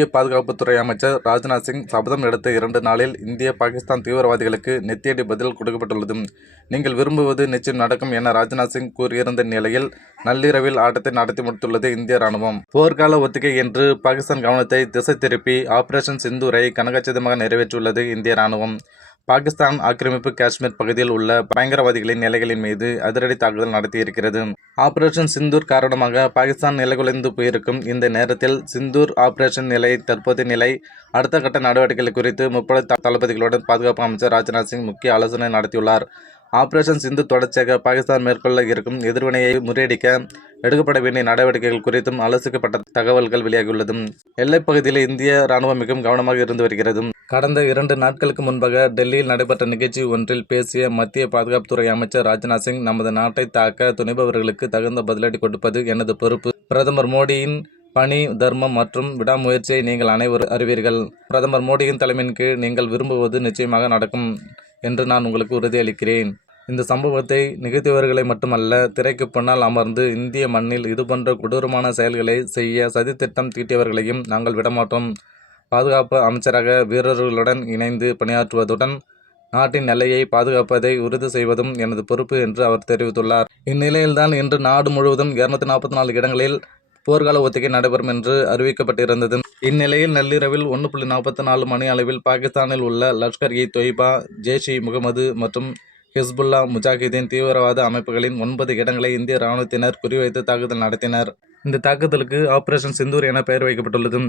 இந்திய பாதுகாப்புத்துறை அமைச்சர் ராஜ்நாத் சிங் சபதம் எடுத்த 2 நாளில் இந்திய பாகிஸ்தான் தீவிரவாதிகளுக்கு நெத்தியடி பதில் கொடுக்கப்பட்டுள்ளது. நீங்கள் விரும்புவது நிச்சயம் நடக்கும் என ராஜ்நாத் சிங் கூறியிருந்த நிலையில் நள்ளிரவில் ஆட்டத்தை நடத்தி முடித்துள்ளது இந்திய ராணுவம். போர்க்கால ஒத்திகை என்று பாகிஸ்தான் கவனத்தை திசை திருப்பி ஆபரேஷன் சிந்தூரை கனகச்சிதமாக நிறைவேற்றியுள்ளது இந்திய ராணுவம். பாகிஸ்தான் ஆக்கிரமிப்பு காஷ்மீர் பகுதியில் உள்ள பயங்கரவாதிகளின் நிலைகளின் மீது அதிரடி தாக்குதல் நடத்தியிருக்கிறது. ஆபரேஷன் சிந்தூர் காரணமாக பாகிஸ்தான் நிலைகுலைந்து போயிருக்கும் இந்த நேரத்தில் சிந்தூர் ஆபரேஷன் நிலை, தற்போதைய நிலை, அடுத்த கட்ட நடவடிக்கைகள் குறித்து முப்படை தளபதிகளுடன் பாதுகாப்பு அமைச்சர் ராஜ்நாத் சிங் முக்கிய ஆலோசனை நடத்தியுள்ளார். ஆபரேஷன் சிந்து தொடர்ச்சியாக பாகிஸ்தான் மேற்கொள்ள இருக்கும் எதிர்வினையை முறியடிக்க எடுக்கப்பட வேண்டிய நடவடிக்கைகள் குறித்தும் ஆலோசிக்கப்பட்ட தகவல்கள் வெளியாகியுள்ளது. எல்லைப் பகுதியில் இந்திய ராணுவம் மிகவும் கவனமாக இருந்து வருகிறது. கடந்த 2 நாட்களுக்கு முன்பாக டெல்லியில் நடைபெற்ற நிகழ்ச்சி ஒன்றில் பேசிய மத்திய பாதுகாப்புத்துறை அமைச்சர் ராஜ்நாத் சிங், நமது நாட்டை தாக்க துணிபவர்களுக்கு தகுந்த பதிலடி கொடுப்பது எனது பொறுப்பு. பிரதமர் மோடியின் பணி, தர்மம் மற்றும் விடாமுயற்சியை நீங்கள் அனைவரும் அறிவீர்கள். பிரதமர் மோடியின் தலைமையின் கீழ் நீங்கள் விரும்புவது நிச்சயமாக நடக்கும் என்று நான் உங்களுக்கு உறுதியளிக்கிறேன். இந்த சம்பவத்தை நிகழ்த்தியவர்களை மட்டுமல்ல, திரைக்கு பின்னால் அமர்ந்து இந்திய மண்ணில் இதுபோன்ற கொடூரமான செயல்களை செய்ய சதித்திட்டம் தீட்டியவர்களையும் நாங்கள் விடமாட்டோம். பாதுகாப்பு அமைச்சராக வீரர்களுடன் இணைந்து பணியாற்றுவதுடன் நாட்டின் எல்லையை பாதுகாப்பதை உறுதி செய்வதும் எனது பொறுப்பு என்று அவர் தெரிவித்துள்ளார். இந்நிலையில்தான் இன்று நாடு முழுவதும் 244 இடங்களில் போர்க்கால ஒத்திகை நடைபெறும் என்று அறிவிக்கப்பட்டிருந்தது. இந்நிலையில் நள்ளிரவில் 1:44 மணி அளவில் பாகிஸ்தானில் உள்ள லஷ்கர்-இ-தொய்பா, ஜெய்ஷ்-இ-முகமது மற்றும் ஹிஸ்புல்லா முஜாஹிதீன் தீவிரவாத அமைப்புகளின் 9 இடங்களை இந்திய ராணுவத்தினர் குறிவைத்து தாக்குதல் நடத்தினர். இந்த தாக்குதலுக்கு ஆபரேஷன் சிந்தூர் என பெயர் வைக்கப்பட்டுள்ளது.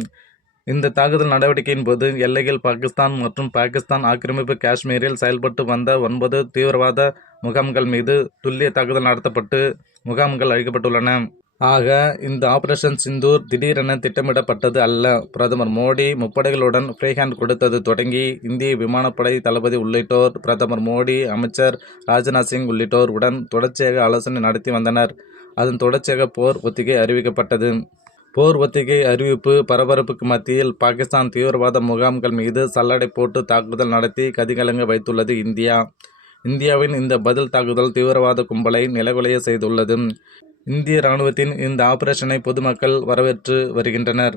இந்த தாக்குதல் நடவடிக்கையின் போது எல்லையில் பாகிஸ்தான் மற்றும் பாகிஸ்தான் ஆக்கிரமிப்பு காஷ்மீரில் செயல்பட்டு வந்த 9 தீவிரவாத முகாம்கள் மீது துல்லிய தாக்குதல் நடத்தப்பட்டு முகாம்கள் அழிக்கப்பட்டுள்ளன. ஆக, இந்த ஆபரேஷன் சிந்தூர் திடீரென திட்டமிடப்பட்டது அல்ல. பிரதமர் மோடி முப்படைகளுடன் ஃப்ரீஹேண்ட் கொடுத்தது தொடங்கி இந்திய விமானப்படை தளபதி உள்ளிட்டோர் பிரதமர் மோடி, அமைச்சர் ராஜ்நாத் சிங் உள்ளிட்டோர் உடன் தொடர்ச்சியாக ஆலோசனை நடத்தி வந்தனர். அதன் தொடர்ச்சியாக போர் ஒத்திகை அறிவிக்கப்பட்டது. போர் ஒத்திகை அறிவிப்பு பரபரப்புக்கு மத்தியில் பாகிஸ்தான் தீவிரவாத முகாம்கள் மீது சல்லடை போட்டு தாக்குதல் நடத்தி கதிகலங்க வைத்துள்ளது இந்தியா. இந்தியாவின் இந்த பதில் தாக்குதல் தீவிரவாத கும்பலை நிலைகுலைய செய்துள்ளது. இந்திய ராணுவத்தின் இந்த ஆபரேஷனை பொதுமக்கள் வரவேற்று வருகின்றனர்.